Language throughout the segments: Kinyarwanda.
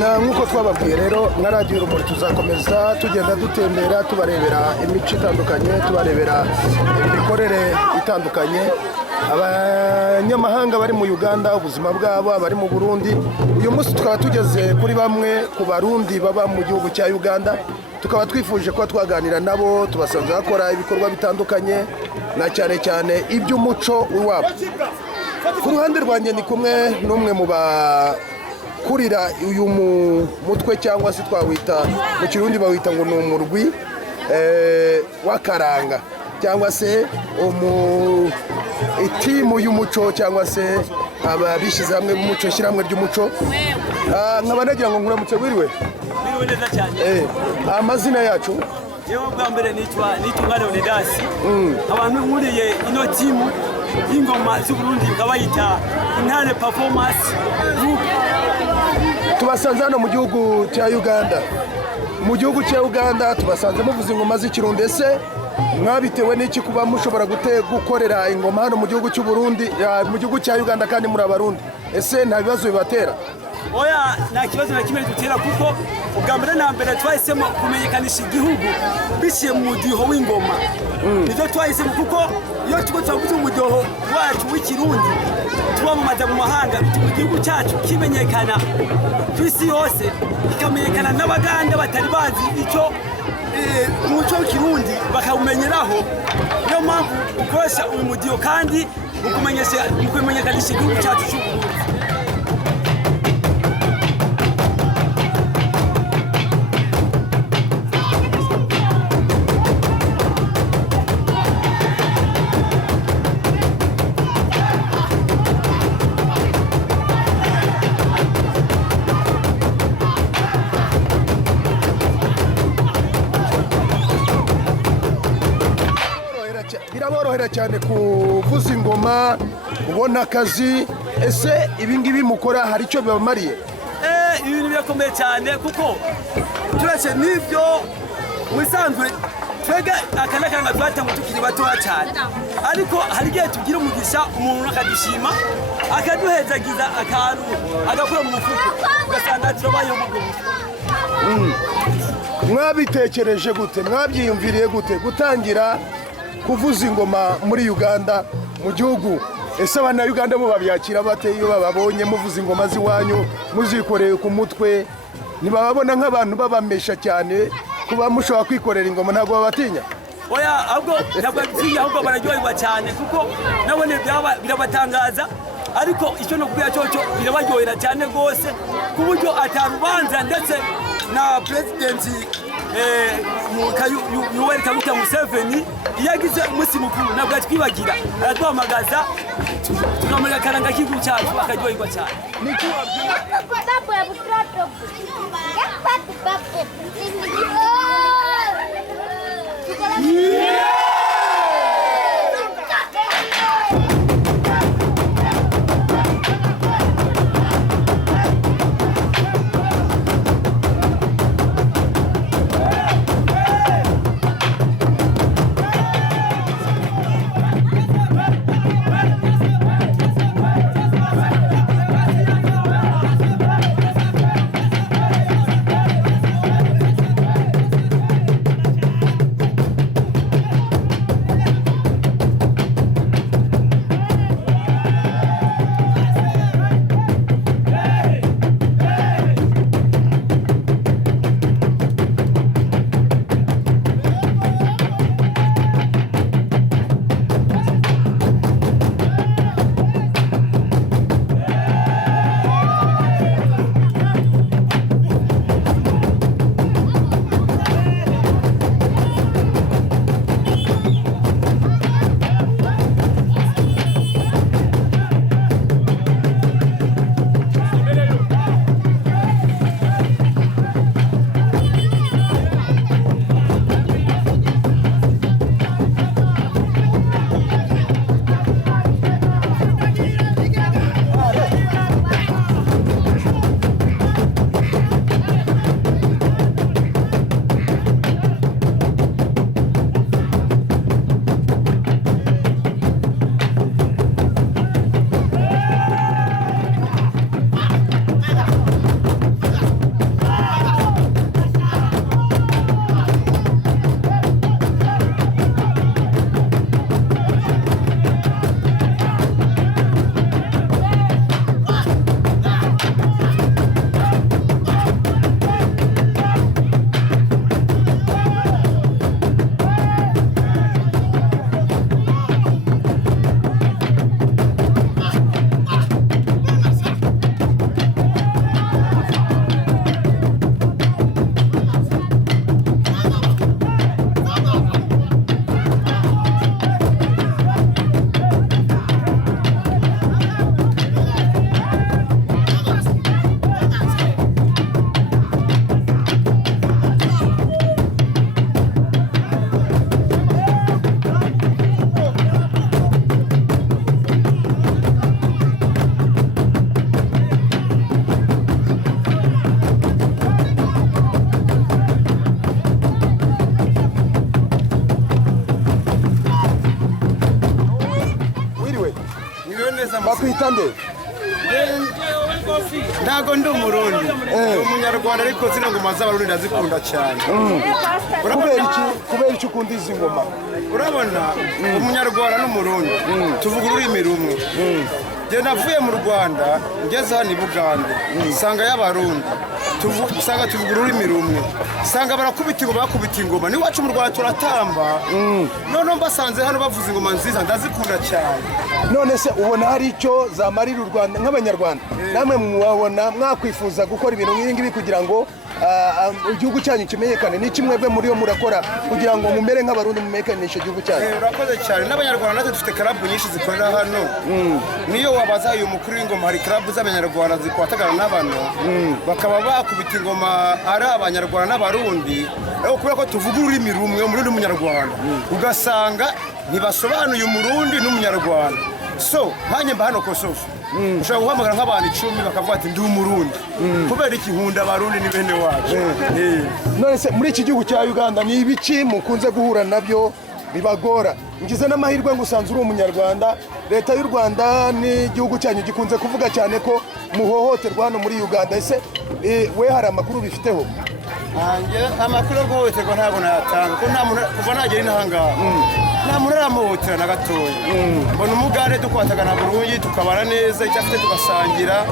nk'uko twababwiye rero nka radiyo urumuri tuzakomeza tugenda dutembera tubarebera imico itandukanye, tubarebera imikorere itandukanye, abanyamahanga bari mu Uganda ubuzima bwabo, abari mu Burundi. Uyu munsi tukaba tugeze kuri bamwe ku barundi baba mu gihugu cya Uganda, tukaba twifuje ko twaganira nabo, tubasanze bakora ibikorwa bitandukanye na cyane cyane iby'umuco wabo. Ku ruhande rwanjye ni kumwe n'umwe mu kurira uyu mutwe cyangwa se twawita mu Kirundi bawita ngo ni umurwi w'akaranga cyangwa se itimu y'umuco cyangwa se ababishyize hamwe mu muco, ishyirahamwe ry'umuco. Nkaba nagira ngo nkuramutse wiriwe. Biriwe neza cyane. Amazina yacu yewe bwa mbere nitwa Leonidasi. Abantu nkuriye ino timu y'Ingoma Z Kirundi kabayita Intare Performance Group. Tubasanze hano mu gihugu cya Uganda. Mu gihugu cya Uganda tubasanze muvuza Ingoma Z Kirundi. Ese mwabitewe n'iki kuba mushobora gukorera ingoma hano mu gihugu cy'u Burundi, mu gihugu cya Uganda kandi muri abarundi? Ese nta bibazo bibatera? Oya, nta kibazo na kimwe dutera kuko ubwa mbere na mbere twahisemo kumenyekanisha igihugu biciye mu mudiho w'ingoma. Nibyo twahisemo kuko iyo tuko twavuze umudiho wacu w'ikirundi twamamaza mu mahanga, bituma igihugu cyacu kimenyekana ku isi yose, kikamenyekana n'abaganda batari bazi icyo umuco w'ikirundi bakawumenyeraho. Niyo mpamvu ukoresha uyu mudiho kandi mu kumenyekanisha igihugu cyacu cy'u Burundi. Biraborohera cyane kuvuza ingoma, kubona akazi. Ese ibi ngibi mukora hari icyo bibamariye? Ibintu birakomeye cyane kuko turetse n'ibyo musanzwe twega akanakanga twatangu tukiri batoya cyane, ariko hari igihe tugira umugisha umuntu akadushima akaduhezagiza akantu agakora mu mufuko ugasanga turabayeho mu bwoko. Mwabitekereje gute, mwabyiyumviriye gute gutangira kuvuza ingoma muri Uganda mu gihugu? Ese abana Uganda bo babyakira bate iyo bababonye muvuza ingoma ziwanyu muzikoreye ku mutwe? Ntibababona nk'abantu babamesha cyane kuba mushobora kwikorera ingoma? Ntabwo babatinya? Oya, ahubwo ntabwo batinya, ahubwo bararyoherwa cyane kuko nabone birabatangaza, ariko icyo no kubwira cyo birabaryohera cyane rwose ku buryo atarubanza ndetse na presidenti Yoweri Kaguta Museveni yagize umunsi mukuru ntabwo atwibagira, araduhamagaza tukamenya akaranga k'igihugu cyacu akaryoherwa cyane. wiyita nde? Ntago ndi umurundi umunyarwanda ariko zino ngoma z'abarundi ndazikunda cyane. Kubera iki ukunda izi ngoma? Urabona umunyarwanda n'umurundi tuvuga ururimi rumwe. Je navuye mu Rwanda ngeze hano i Buganda sanga y'abarundi usanga tuvuga ururimi rumwe, usanga barakubita ingoma n'iwacu mu Rwanda turatamba. None mbasanze hano bavuza ingoma nziza ndazikunda cyane. None se ubona hari icyo zamarira u Rwanda nk'abanyarwanda? Namwe mwabona mwakwifuza gukora ibintu nk'ibi kugira ngo igihugu cyanyu kimenyekane? Ni kimwe bwe muri yo murakora kugira ngo mumere nk'abarundi mumekanishe igihugu cyanyu? Urakoze cyane. N'abanyarwanda natwe dufite club nyinshi zikorera hano. Niyo wabaza uyu mukuru w'ingoma hari club z'abanyarwanda zikwatagana n'abantu bakaba bakubita ingoma ari abanyarwanda n'abarundi, ariko kubera ko tuvuga ururimi rumwe umurundi n'umunyarwanda ugasanga ntibasobanuye umurundi n'umunyarwanda. So hanye mba hano Kosovo ushobora guhamagara nk'abantu 10 bakavuga ati ndi umurundi kubera iki nkunda abarundi ni bene wacu. None se muri iki gihugu cya Uganda ni ibiki mukunze guhura nabyo bibagora? Ngize n'amahirwe ngo usanze uri umunyarwanda. Leta y'u Rwanda n'igihugu cyanyu gikunze kuvuga cyane ko muhohoterwa hano muri Uganda. Ese we hari amakuru bifiteho? Amakuru yo guhohoterwa ntabwo nayatanga ko nta muntu kuva nagera inahangaha nta muntu aramuhotera na gatoya. Mbona umugande dukwatagana burungi tukabara neza icyo afite tugasangira,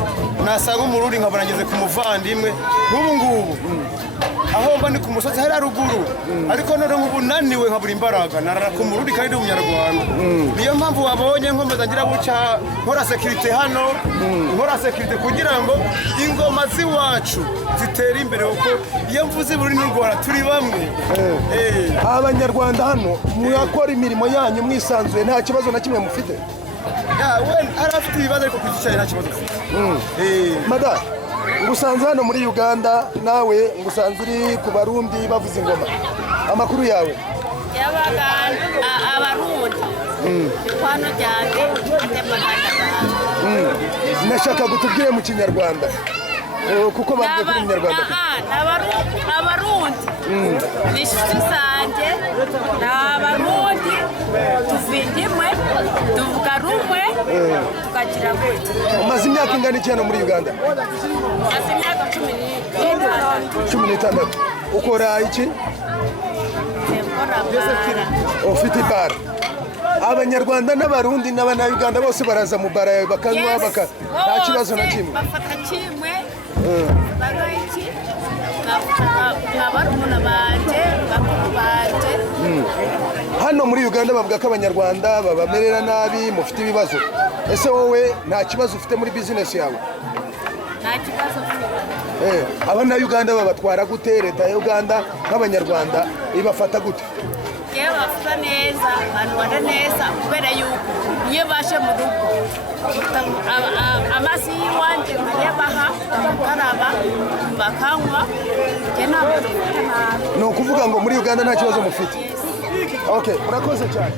nasanga umurundi nkabona ngeze ku muvandimwe. Nk'ubu ngubu aho mba ni ku musozi hari ruguru, ariko none nk'ubu naniwe nkabura imbaraga narara ku murundi kandi umunyarwanda. Niyo mpamvu wabonye nkomeza ngira buca nkora security hano, nkora security kugira ngo ingoma z'iwacu zitera imbere, kuko iyo mvuze buri n'u Rwanda turi bamwe. Abanyarwanda hano murakora imirimo yanyu mwisanzuye, nta kibazo na kimwe mufite? Arafite ibibazo ariko kugicaye nta kibazo ufite. Madame ngusanze hano muri Uganda, nawe ngusanze uri ku barundi bavuza ingoma. Amakuru yawe? Yabaga abarundi kwano cyane atemaganda. Nashaka gutubwire mu Kinyarwanda kuko bavuye kuri Munyarwanda. Abarundi nishiti sanje n'abarundi tuvindimwe tuvuga rumwe tukagira gute. Umaze imyaka ingana iki hano muri Uganda? Umaze imyaka 16. Ukora iki? Ufite bar. Abanyarwanda n'abarundi n'abana-Uganda bose baraza mu bara bakanywa nta kibazo na kimwe. Bafata kimwe bagayiki n'abarumuna banje bakuru banje. Hano muri Uganda bavuga ko abanyarwanda babamerera nabi, mufite ibibazo. Ese wowe nta kibazo ufite muri business yawe? Nta kibazo ufite. Abana-Uganda babatwara gute? Leta ya Uganda nk'abanyarwanda ibafata gute? Yewe bafata neza, banwara neza kubera yuko iyo bashe mu rugo amazi y'iwanje yabaha bakaraba bakanywa cyane. Ni ukuvuga ngo muri Uganda nta kibazo mufite? Okay, murakoze cyane.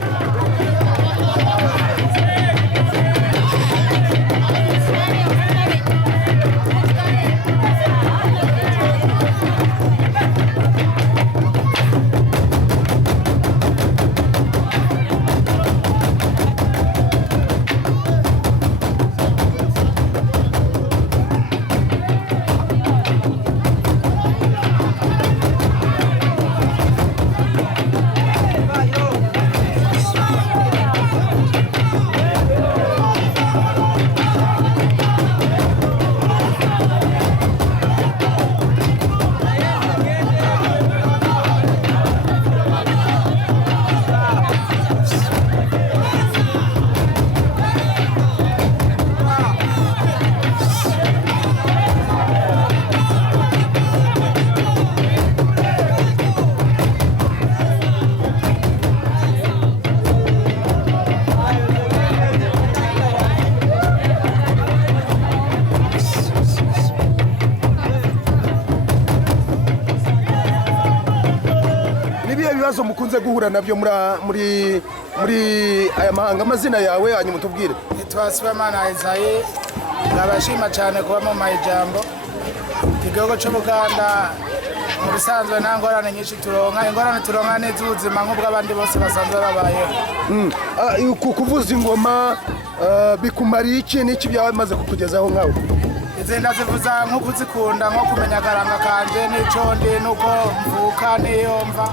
Ibibazo mukunze guhura nabyo muri aya mahanga? Amazina yawe hanyuma tubwire. Twasibamana Isaie, nabashima cyane kuba mu majambo. Igihugu cy'u Buganda mu bisanzwe nta ngorane nyinshi turonka, ingorane turonka n'iz'ubuzima nk'ubw'abandi bose basanzwe babayeho. Kuvuza ingoma bikumariye iki n'iki byamaze kukugezaho nkawe? izi ndazivuza nko kuzikunda nko kumenya akaranga kanje n'ico ndi nuko mvuka niyo mva